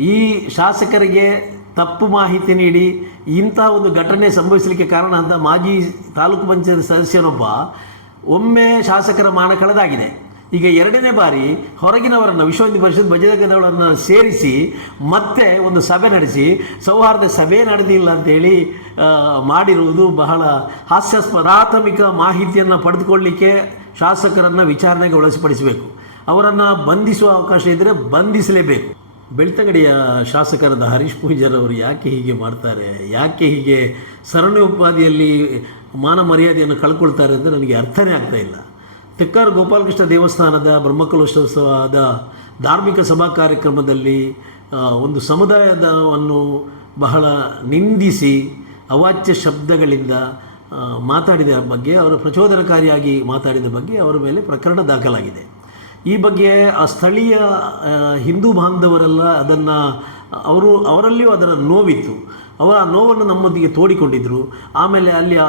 ಈ ಶಾಸಕರಿಗೆ ತಪ್ಪು ಮಾಹಿತಿ ನೀಡಿ ಇಂಥ ಒಂದು ಘಟನೆ ಸಂಭವಿಸಲಿಕ್ಕೆ ಕಾರಣ ಅಂತ ಮಾಜಿ ತಾಲೂಕು ಪಂಚಾಯತ್ ಸದಸ್ಯನೊಬ್ಬ ಒಮ್ಮೆ ಶಾಸಕರ ಮಾನ ಕಳೆದಾಗಿದೆ. ಈಗ ಎರಡನೇ ಬಾರಿ ಹೊರಗಿನವರನ್ನು ವಿಶ್ವ ಹಿಂದೂ ಪರಿಷತ್ ಬಜರಂಗದವರನ್ನು ಸೇರಿಸಿ ಮತ್ತೆ ಒಂದು ಸಭೆ ನಡೆಸಿ ಸೌಹಾರ್ದ ಸಭೆ ನಡೆದಿಲ್ಲ ಅಂತೇಳಿ ಮಾಡಿರುವುದು ಬಹಳ ಹಾಸ್ಯಾಸ್ಪದ ಮಾಹಿತಿಯನ್ನು ಪಡೆದುಕೊಳ್ಳಿಕ್ಕೆ ಶಾಸಕರನ್ನು ವಿಚಾರಣೆಗೆ ಒಳಪಡಿಸಬೇಕು ಅವರನ್ನು ಬಂಧಿಸುವ ಅವಕಾಶ ಇದ್ದರೆ ಬಂಧಿಸಲೇಬೇಕು. ಬೆಳ್ತಂಗಡಿಯ ಶಾಸಕರಾದ ಹರೀಶ್ ಪೂಜಾರ್ ಅವರು ಯಾಕೆ ಹೀಗೆ ಮಾಡ್ತಾರೆ? ಯಾಕೆ ಹೀಗೆ ಸರಣಿ ಉಪಾಧಿಯಲ್ಲಿ ಮಾನ ಮರ್ಯಾದೆಯನ್ನು ಕಳ್ಕೊಳ್ತಾರೆ ಅಂತ ನನಗೆ ಅರ್ಥನೇ ಆಗ್ತಾ ಇಲ್ಲ. ತಿಕ್ಕಾರು ಗೋಪಾಲಕೃಷ್ಣ ದೇವಸ್ಥಾನದ ಬ್ರಹ್ಮಕಲೋತ್ಸವದ ಧಾರ್ಮಿಕ ಸಭಾ ಕಾರ್ಯಕ್ರಮದಲ್ಲಿ ಒಂದು ಸಮುದಾಯದವನ್ನು ಬಹಳ ನಿಂದಿಸಿ ಅವಾಚ್ಯ ಶಬ್ದಗಳಿಂದ ಮಾತಾಡಿದ ಬಗ್ಗೆ, ಅವರು ಪ್ರಚೋದನಕಾರಿಯಾಗಿ ಮಾತಾಡಿದ ಬಗ್ಗೆ ಅವರ ಮೇಲೆ ಪ್ರಕರಣ ದಾಖಲಾಗಿದೆ. ಈ ಬಗ್ಗೆ ಸ್ಥಳೀಯ ಹಿಂದೂ ಬಾಂಧವರೆಲ್ಲ ಅದನ್ನು, ಅವರು, ಅವರಲ್ಲಿಯೂ ಅದರ ನೋವಿತ್ತು. ಅವರ ಆ ನೋವನ್ನು ನಮ್ಮೊಂದಿಗೆ ತೋಡಿಕೊಂಡಿದ್ದರು ಆಮೇಲೆ ಅಲ್ಲಿ ಆ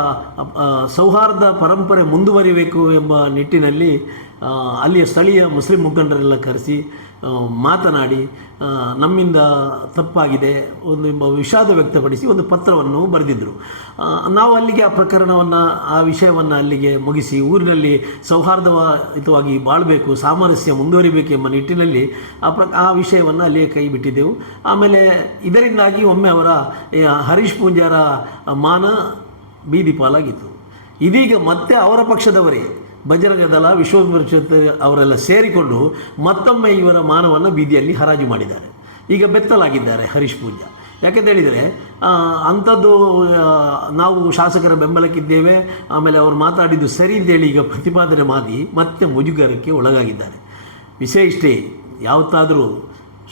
ಸೌಹಾರ್ದ ಪರಂಪರೆ ಮುಂದುವರಿಬೇಕು ಎಂಬ ನಿಟ್ಟಿನಲ್ಲಿ ಅಲ್ಲಿಯ ಸ್ಥಳೀಯ ಮುಸ್ಲಿಂ ಮುಖಂಡರೆಲ್ಲ ಕರೆಸಿ ಮಾತನಾಡಿ ನಮ್ಮಿಂದ ತಪ್ಪಾಗಿದೆ ಒಂದು ಎಂಬ ವಿಷಾದ ವ್ಯಕ್ತಪಡಿಸಿ ಒಂದು ಪತ್ರವನ್ನು ಬರೆದಿದ್ದರು ನಾವು ಅಲ್ಲಿಗೆ ಆ ಪ್ರಕರಣವನ್ನು, ಆ ವಿಷಯವನ್ನು ಅಲ್ಲಿಗೆ ಮುಗಿಸಿ ಊರಿನಲ್ಲಿ ಸೌಹಾರ್ದಯುತವಾಗಿ ಬಾಳಬೇಕು, ಸಾಮರಸ್ಯ ಮುಂದುವರಿಬೇಕು ಎಂಬ ನಿಟ್ಟಿನಲ್ಲಿ ಆ ಪ್ರ, ಆ ವಿಷಯವನ್ನು ಅಲ್ಲಿಯೇ ಕೈ ಬಿಟ್ಟಿದ್ದೆವು. ಆಮೇಲೆ ಇದರಿಂದಾಗಿ ಒಮ್ಮೆ ಅವರ ಹರೀಶ್ ಪೂಂಜಾರ ಮಾನ ಬೀದಿ ಪಾಲಾಗಿತ್ತು. ಇದೀಗ ಮತ್ತೆ ಅವರ ಪಕ್ಷದವರೇ ಬಜರಂಗ ದಳ ವಿಶ್ವ ಅವರೆಲ್ಲ ಸೇರಿಕೊಂಡು ಮತ್ತೊಮ್ಮೆ ಇವರ ಮಾನವನ್ನು ಬೀದಿಯಲ್ಲಿ ಹರಾಜು ಮಾಡಿದ್ದಾರೆ. ಈಗ ಬೆತ್ತಲಾಗಿದ್ದಾರೆ ಹರೀಶ್ ಪೂಜಾ. ಯಾಕೆಂತ ಹೇಳಿದರೆ ಅಂಥದ್ದು ನಾವು ಶಾಸಕರ ಬೆಂಬಲಕ್ಕಿದ್ದೇವೆ, ಆಮೇಲೆ ಅವರು ಮಾತಾಡಿದ್ದು ಸರಿ ಅಂತೇಳಿ ಈಗ ಪ್ರತಿಪಾದನೆ ಮಾಡಿ ಮತ್ತೆ ಮುಜುಗರಕ್ಕೆ ಒಳಗಾಗಿದ್ದಾರೆ. ವಿಷಯ ಇಷ್ಟೇ, ಯಾವತ್ತಾದರೂ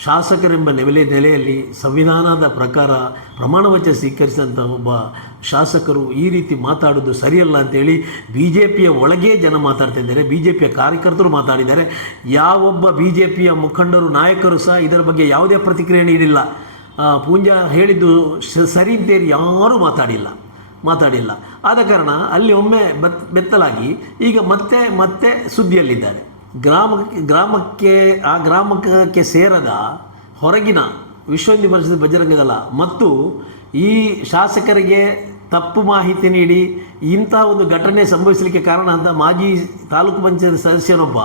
ಶಾಸಕರೆಂಬ ನೆಲೆ, ನೆಲೆಯಲ್ಲಿ ಸಂವಿಧಾನದ ಪ್ರಕಾರ ಪ್ರಮಾಣವಚನ ಸ್ವೀಕರಿಸಿದಂಥ ಒಬ್ಬ ಶಾಸಕರು ಈ ರೀತಿ ಮಾತಾಡೋದು ಸರಿಯಲ್ಲ ಅಂತೇಳಿ ಬಿ ಜೆ ಪಿಯ ಒಳಗೇ ಜನ ಮಾತಾಡ್ತಾ ಇದ್ದಾರೆ ಬಿ ಜೆ ಪಿಯ ಕಾರ್ಯಕರ್ತರು ಮಾತಾಡಿದ್ದಾರೆ. ಯಾವೊಬ್ಬ ಬಿ ಜೆ ಪಿಯ ಮುಖಂಡರು, ನಾಯಕರು ಸಹ ಇದರ ಬಗ್ಗೆ ಯಾವುದೇ ಪ್ರತಿಕ್ರಿಯೆ ನೀಡಿಲ್ಲ. ಪೂಂಜಾ ಹೇಳಿದ್ದು ಸರಿ ಅಂತೇಳಿ ಯಾರೂ ಮಾತಾಡಿಲ್ಲ ಮಾತಾಡಿಲ್ಲ. ಆದ ಕಾರಣ ಅಲ್ಲಿ ಒಮ್ಮೆ ಬತ್, ಬೆತ್ತಲಾಗಿ ಈಗ ಮತ್ತೆ ಮತ್ತೆ ಸುದ್ದಿಯಲ್ಲಿದ್ದಾರೆ. ಗ್ರಾಮ ಗ್ರಾಮಕ್ಕೆ, ಆ ಗ್ರಾಮಕ್ಕೆ ಸೇರದ ಹೊರಗಿನ ವಿಶ್ವ ಹಿಂದೂ ಪರಿಷತ್ ಬಜರಂಗ ದಳ ಮತ್ತು ಈ ಶಾಸಕರಿಗೆ ತಪ್ಪು ಮಾಹಿತಿ ನೀಡಿ ಇಂಥ ಒಂದು ಘಟನೆ ಸಂಭವಿಸಲಿಕ್ಕೆ ಕಾರಣ ಅಂತ ಮಾಜಿ ತಾಲೂಕು ಪಂಚಾಯತ್ ಸದಸ್ಯನೊಬ್ಬ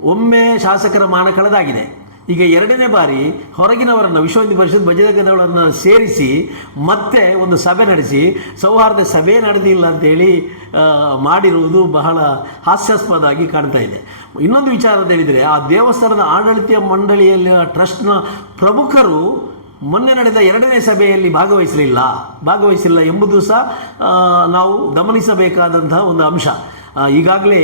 ಒಮ್ಮೆ ಶಾಸಕರ ಮಾನ ಕಳೆದಾಗಿದೆ. ಈಗ ಎರಡನೇ ಬಾರಿ ಹೊರಗಿನವರನ್ನು ವಿಶ್ವ ಹಿಂದೂ ಪರಿಷತ್ ಬಜರಂಗದವರನ್ನು ಸೇರಿಸಿ ಮತ್ತೆ ಒಂದು ಸಭೆ ನಡೆಸಿ, ಸೌಹಾರ್ದ ಸಭೆ ನಡೆದಿಲ್ಲ ಅಂತೇಳಿ ಮಾಡಿರುವುದು ಬಹಳ ಹಾಸ್ಯಾಸ್ಪದವಾಗಿ ಕಾಣ್ತಾ ಇದೆ. ಇನ್ನೊಂದು ವಿಚಾರ ಅಂತ ಹೇಳಿದರೆ ಆ ದೇವಸ್ಥಾನದ ಆಡಳಿತ ಮಂಡಳಿಯಲ್ಲಿ ಟ್ರಸ್ಟ್ನ ಪ್ರಮುಖರು ಮೊನ್ನೆ ನಡೆದ ಎರಡನೇ ಸಭೆಯಲ್ಲಿ ಭಾಗವಹಿಸಲಿಲ್ಲ. ಭಾಗವಹಿಸಲಿಲ್ಲ ಎಂಬುದು ಸಹ ನಾವು ಗಮನಿಸಬೇಕಾದಂತಹ ಒಂದು ಅಂಶ. ಈಗಾಗಲೇ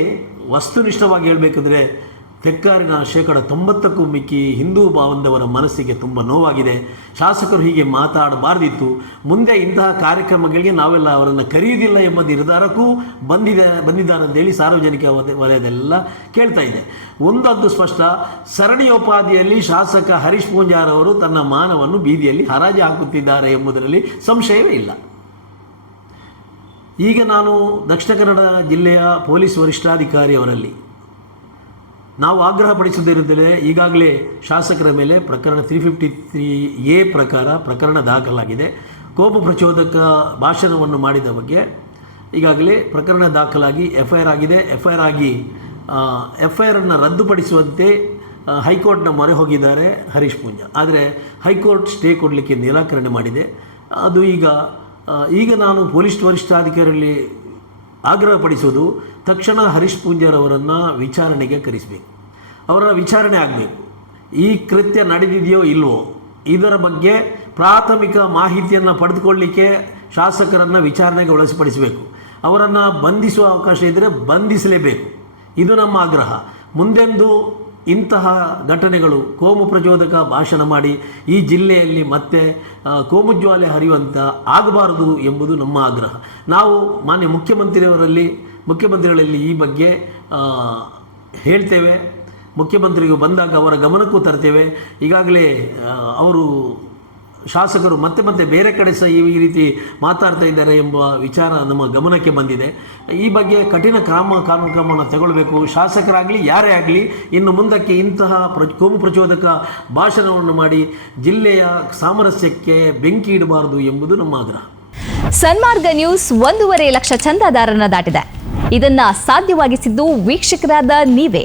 ವಸ್ತುನಿಷ್ಠವಾಗಿ ಹೇಳಬೇಕಂದ್ರೆ ತೆಕ್ಕಾರಿನ ಶೇಕಡ ತೊಂಬತ್ತಕ್ಕೂ ಮಿಕ್ಕಿ ಹಿಂದೂ ಬಾಂಧವರ ಮನಸ್ಸಿಗೆ ತುಂಬ ನೋವಾಗಿದೆ. ಶಾಸಕರು ಹೀಗೆ ಮಾತಾಡಬಾರ್ದಿತ್ತು. ಮುಂದೆ ಇಂತಹ ಕಾರ್ಯಕ್ರಮಗಳಿಗೆ ನಾವೆಲ್ಲ ಅವರನ್ನು ಕರೆಯುವುದಿಲ್ಲ ಎಂಬ ನಿರ್ಧಾರಕ್ಕೂ ಬಂದಿದೆ, ಬಂದಿದ್ದಾರೆ ಅಂತೇಳಿ ಸಾರ್ವಜನಿಕ ವಲಯ- ವಲಯದೆಲ್ಲ ಕೇಳ್ತಾ ಇದೆ. ಒಂದದ್ದು ಸ್ಪಷ್ಟ ಸರಣಿ ಉಪಾಧಿಯಲ್ಲಿ ಶಾಸಕ ಹರೀಶ್ ಪೂಂಜಾರ್ ಅವರು ತನ್ನ ಮಾನವನ್ನು ಬೀದಿಯಲ್ಲಿ ಹರಾಜು ಹಾಕುತ್ತಿದ್ದಾರೆ ಎಂಬುದರಲ್ಲಿ ಸಂಶಯವೇ ಇಲ್ಲ. ಈಗ ನಾನು ದಕ್ಷಿಣ ಕನ್ನಡ ಜಿಲ್ಲೆಯ ಪೊಲೀಸ್ ವರಿಷ್ಠಾಧಿಕಾರಿ ಅವರಲ್ಲಿ. ನಾವು ಆಗ್ರಹ ಪಡಿಸುವುದಿರುತ್ತದೆ ಈಗಾಗಲೇ ಶಾಸಕರ ಮೇಲೆ ಪ್ರಕರಣ ತ್ರೀ ಫಿಫ್ಟಿ ತ್ರೀ ಎ ಪ್ರಕಾರ ಪ್ರಕರಣ ದಾಖಲಾಗಿದೆ. ಕೋಪ ಪ್ರಚೋದಕ ಭಾಷಣವನ್ನು ಮಾಡಿದ ಬಗ್ಗೆ ಈಗಾಗಲೇ ಪ್ರಕರಣ ದಾಖಲಾಗಿ ಎಫ್ ಐ ಆರ್ ಆಗಿದೆ. ಎಫ್ ಐ ಆರ್ ಆಗಿ ಎಫ್ ಐ ಆರನ್ನು ರದ್ದುಪಡಿಸುವಂತೆ ಹೈಕೋರ್ಟ್ನ ಮೊರೆ ಹೋಗಿದ್ದಾರೆ ಹರೀಶ್ ಪೂಂಜಾ. ಆದರೆ ಹೈಕೋರ್ಟ್ ಸ್ಟೇ ಕೊಡಲಿಕ್ಕೆ ನಿರಾಕರಣೆ ಮಾಡಿದೆ. ಅದು ಈಗ ಈಗ ನಾನು ಪೊಲೀಸ್ ವರಿಷ್ಠಾಧಿಕಾರಿಯಲ್ಲಿ ಆಗ್ರಹಪಡಿಸುವುದು ತಕ್ಷಣ ಹರೀಶ್ ಪೂಂಜಾರ್ ವಿಚಾರಣೆಗೆ ಕರೆಸಬೇಕು. ಅವರ ವಿಚಾರಣೆ ಆಗಬೇಕು. ಈ ಕೃತ್ಯ ನಡೆದಿದೆಯೋ ಇಲ್ವೋ, ಇದರ ಬಗ್ಗೆ ಪ್ರಾಥಮಿಕ ಮಾಹಿತಿಯನ್ನು ಪಡೆದುಕೊಳ್ಳಿಕ್ಕೆ ಶಾಸಕರನ್ನು ವಿಚಾರಣೆಗೆ ಒಳಪಡಿಸಬೇಕು ಅವರನ್ನು ಬಂಧಿಸುವ ಅವಕಾಶ ಇದ್ದರೆ ಬಂಧಿಸಲೇಬೇಕು. ಇದು ನಮ್ಮ ಆಗ್ರಹ. ಮುಂದೆಂದು ಇಂತಹ ಘಟನೆಗಳು ಕೋಮು ಪ್ರಚೋದಕ ಭಾಷಣ ಮಾಡಿ ಈ ಜಿಲ್ಲೆಯಲ್ಲಿ ಮತ್ತೆ ಕೋಮು ಕೋಮುಜ್ವಾಲೆ ಹರಿಯುವಂಥ ಆಗಬಾರದು ಎಂಬುದು ನಮ್ಮ ಆಗ್ರಹ. ನಾವು ಮಾನ್ಯ ಮುಖ್ಯಮಂತ್ರಿಯವರಲ್ಲಿ, ಮುಖ್ಯಮಂತ್ರಿಗಳಲ್ಲಿ ಈ ಬಗ್ಗೆ ಹೇಳ್ತೇವೆ. ಮುಖ್ಯಮಂತ್ರಿಗೂ ಬಂದಾಗ ಅವರ ಗಮನಕ್ಕೂ ತರ್ತೇವೆ. ಈಗಾಗಲೇ ಅವರು ಶಾಸಕರು ಮತ್ತೆ ಮತ್ತೆ ಬೇರೆ ಕಡೆ ಸಹ ಈ ರೀತಿ ಮಾತಾಡ್ತಾ ಇದ್ದಾರೆ ಎಂಬ ವಿಚಾರ ನಮ್ಮ ಗಮನಕ್ಕೆ ಬಂದಿದೆ. ಈ ಬಗ್ಗೆ ಕಠಿಣ ಕ್ರಮ ಕಾನೂನು ಕ್ರಮವನ್ನು ತಗೊಳ್ಬೇಕು. ಶಾಸಕರಾಗಲಿ, ಯಾರೇ ಆಗಲಿ, ಇನ್ನು ಮುಂದಕ್ಕೆ ಇಂತಹ ಪ್ರ ಕೋಮು ಪ್ರಚೋದಕ ಭಾಷಣವನ್ನು ಮಾಡಿ ಜಿಲ್ಲೆಯ ಸಾಮರಸ್ಯಕ್ಕೆ ಬೆಂಕಿ ಇಡಬಾರದು ಎಂಬುದು ನಮ್ಮ ಆಗ್ರಹ. ಸನ್ಮಾರ್ಗ ನ್ಯೂಸ್ ಒಂದೂವರೆ ಲಕ್ಷ ಚಂದಾದಾರರನ್ನ ದಾಟಿದೆ. ಇದನ್ನ ಸಾಧ್ಯವಾಗಿಸಿದ್ದು ವೀಕ್ಷಕರಾದ ನೀವೇ.